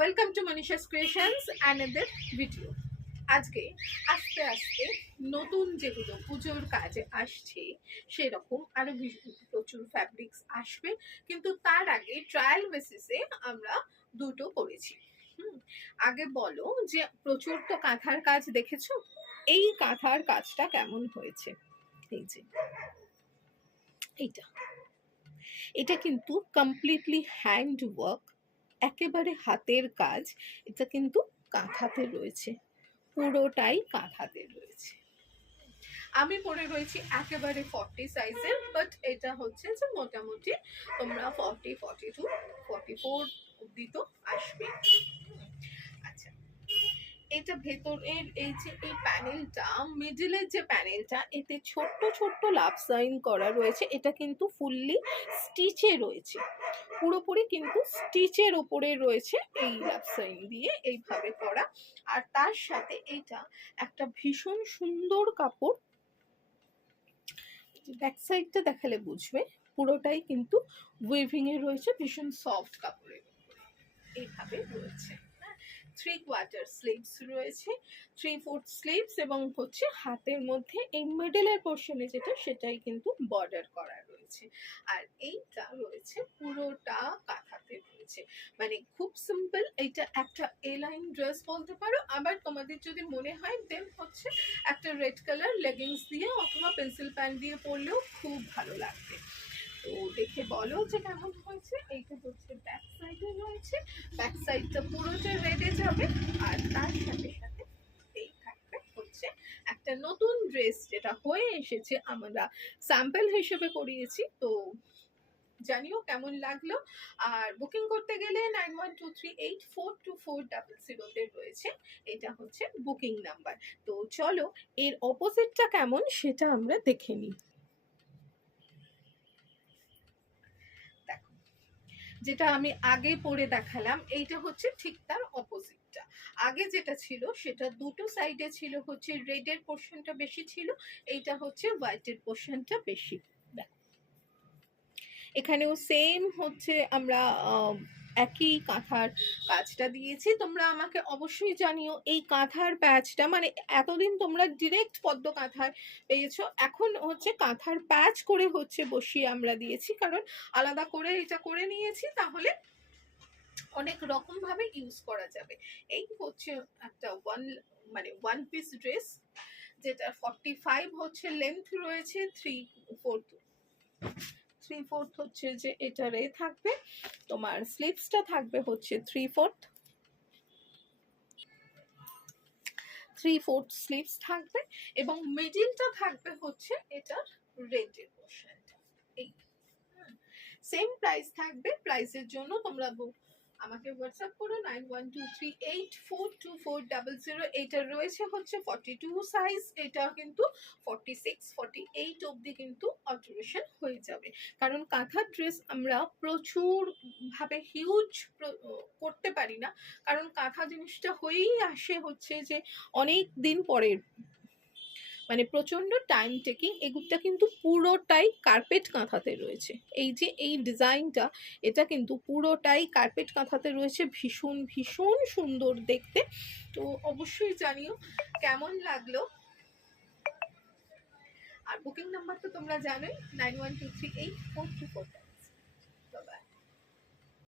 Welcome to Manisha's creations another video. আজকে আস্তে আস্তে নতুন যেগুলো পুজোর কাজে আসছে সেরকম আরো প্রচুর ফ্যাব্রিক্স আসবে, কিন্তু তার আগে ট্রায়াল বেসিসে আমরা দুটো করেছি। আগে বলো যে প্রচুর তো কাঁথার কাজ দেখেছো, এই কাঁথার কাজটা কেমন হয়েছে? এই যে এইটা, এটা কিন্তু কমপ্লিটলি হ্যান্ড ওয়ার্ক, একেবারে হাতের কাজ। এটা কিন্তু কাঁথাতে রয়েছে, পুরোটাই কাঁথাতে রয়েছে। আমি পরে রয়েছি একেবারে 40 সাইজের, বাট এটা হচ্ছে যে মোটামুটি তোমরা 40, 42, 44 অব্দি তো আসবে। আচ্ছা, এটা ভেতরের এই যে এই প্যানেলটা, মিডলের যে প্যানেলটা, এতে ছোট্ট ছোট্ট লাভ সাইন করা রয়েছে। এটা কিন্তু ফুললি স্টিচে রয়েছে, পুরোপুরি কিন্তু স্টিচের ওপরে রয়েছে এই লাভ সাইন দিয়ে এইভাবে করা। আর তার সাথে এইটা একটা ভীষণ সুন্দর কাপড়, ব্যাক সাইডটা দেখালে বুঝবে, পুরোটাই কিন্তু উইভিং এ রয়েছে, ভীষণ সফট কাপড়ের এইভাবে রয়েছে। 3/4 স্লিভস রয়েছে, 3/4 স্লিভস, এবং হচ্ছে হাতের মধ্যে এই মিডলের পোর্শনে যেটা, সেটাই কিন্তু বর্ডার করা রয়েছে। আর এইটা রয়েছে পুরোটা কাঁথাতে রয়েছে, মানে খুব সিম্পল। এইটা একটা এ লাইন ড্রেস বলতে পারো। আবার তোমাদের যদি মনে হয় দেন হচ্ছে একটা রেড কালার লেগিংস দিয়ে অথবা পেন্সিল প্যান্ট দিয়ে পরলেও খুব ভালো লাগবে। তো দেখে বলো যে কেমন হয়েছে। এইটা হচ্ছে ব্যাক সাইডে রয়েছে, ব্যাক সাইডটা পুরোটা রেডে যাবে। আর তার সাথে সাথে এই থাকবে হচ্ছে একটা নতুন ড্রেস, যেটা হয়ে এসেছে, আমরা স্যাম্পল হিসেবে করিয়েছি। তো জানিও কেমন লাগলো। আর বুকিং করতে গেলে 9123842400 তে রয়েছে, এটা হচ্ছে বুকিং নাম্বার। তো চলো এর অপোজিটটা কেমন সেটা আমরা দেখে নিই। যেটা আমি আগে পরে দেখালাম, এইটা হচ্ছে ঠিক তার অপোজিটটা। আগে যেটা ছিল সেটা দুটো সাইডে ছিল হচ্ছে রেডের পোর্শনটা বেশি ছিল, এইটা হচ্ছে হোয়াইটের পোর্শনটা বেশি। এখানেও সেম হচ্ছে আমরা একই কাঁথার কাজটা দিয়েছি। তোমরা আমাকে অবশ্যই জানিও এই কাঁথার প্যাচটা, মানে এতদিন তোমরা ডিরেক্ট পদ্ম কাঁথায় পেয়েছো, এখন হচ্ছে কাঁথার প্যাচ করে হচ্ছে বসিয়ে আমরা দিয়েছি, কারণ আলাদা করে এটা করে নিয়েছি, তাহলে অনেক রকম ভাবে ইউজ করা যাবে। এই হচ্ছে একটা ওয়ান পিস ড্রেস, যেটা 45 হচ্ছে লেন্থ রয়েছে, 3/4 হচ্ছে যে এটা রে থাকবে। তোমার স্লিভসটা থাকবে হচ্ছে 3/4 স্লিভস থাকবে, এবং মিডিলটা থাকবে হচ্ছে এটার রেডের পোর্শনটা। এই সেম প্রাইস থাকবে। প্রাইসের জন্য তোমরা আমাকে হোয়াটসঅ্যাপ করো 9123842400। এটা রয়েছে হচ্ছে 42 সাইজ, এটা কিন্তু 46, 48 অবধি কিন্তু অল্টারেশন হয়ে যাবে। কারণ কাঁথার ড্রেস আমরা প্রচুর ভাবে হিউজ করতে পারি না, কারণ কাঁথা জিনিসটা হয়েই আসে হচ্ছে যে অনেক দিন পরের, মানে প্রচন্ড টাইম টেকিং। এগুলোটা কিন্তু পুরোটাই কার্পেট কাঁথাতে রয়েছে। এই যে এই ডিজাইনটা, এটা কিন্তু পুরোটাই কার্পেট কাঁথাতে রয়েছে, ভীষণ ভীষণ সুন্দর দেখতে। তো অবশ্যই জানিও কেমন লাগলো। আর বুকিং নাম্বার তো তোমরা জানোই, 91238424।